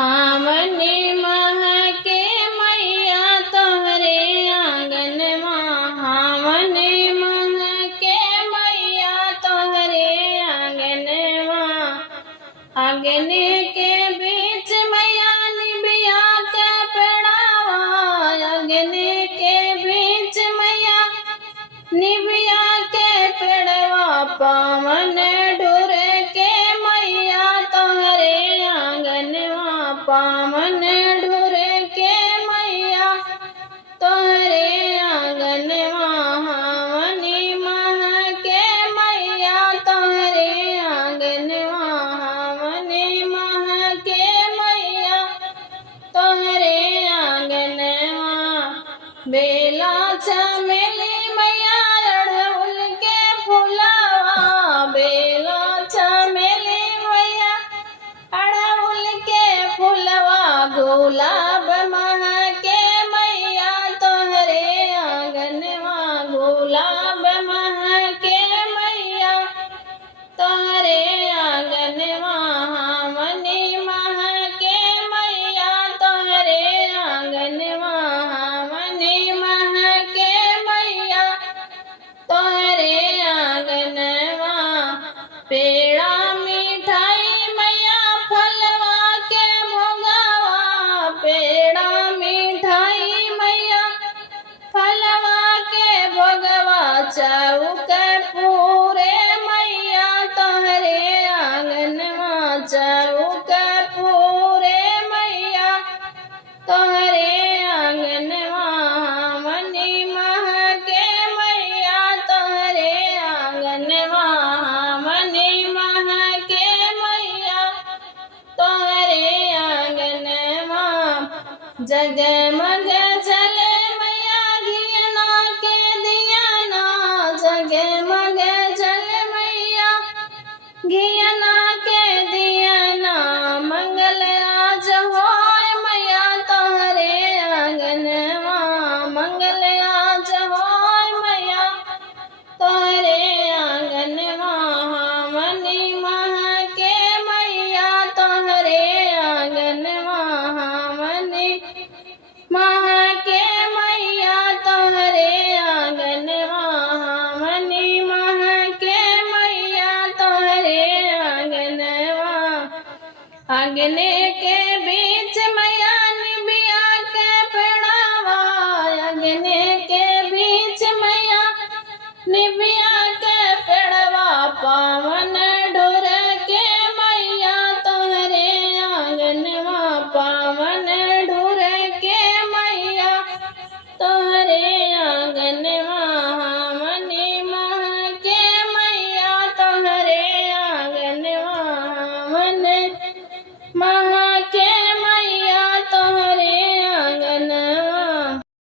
हामने मह के मैया तोहरे आंगनवा। हामने मह के मैया तोहरे आंगनवा। आंगने के बीच मैया निबिया के पेड़ावा। आंगने के बीच मैया निबिया के पेड़वा। पावन ढूर के मैया तोहरे आंगनवा। पावन ढूर के मैया तोहरे आंगनवा। हामनी मह के मैया तोहरे आंगनवा। हामनी मह के मैया तोहरे आंगनवा। बेला चमेली मैया अड़हुल के फुलवा। बेला चमेली मैया अड़हुल के फुलवा। गुलाब मह के मैया तोहरे आंगनवा। गुलाब मह के मैया तोहरे आंगनवा। हामनी मह के मैया तोहरे आंगनवा। हामनी मह के मैया तोहरे आंगनवा। पेड़ा मिठाई मैया फलवा के भोगवा। पेड़ा मिठाई मैया फलवा के भोगवा। चौक पूरे मैया तोहरे आंगनवा। चौक पूरे मैया तोहरे आंगनवा। हामनी मह के मैया तोहरे आंगनवा। हामनी मह के मैया तोहरे आंगनवा। जगमग जले मैया घियना के दियाना। जगमग जले मैया घियना के दियाना। मंगल आज होय मैया तोहरे आंगनवा। मंगल आज होय मैया तोहरे आंगनवा। हामनी मह के मैया तोहरे आंगनवा। हामनी मह के मैया तोहरे आंगनवा। हामनी मह के मैया तोहरे आंगनवा। आंगने के बीच मैया निबिया के पेड़ावा। आंगने के बीच मैया निबिया के पेड़वा। पावन ढूर के मैया तोहरे आंगनवा। पावन ढूर के मैया तोहरे आंगनवा। हामनी मह के मैया तोहरे आंगनवा। हामनी मह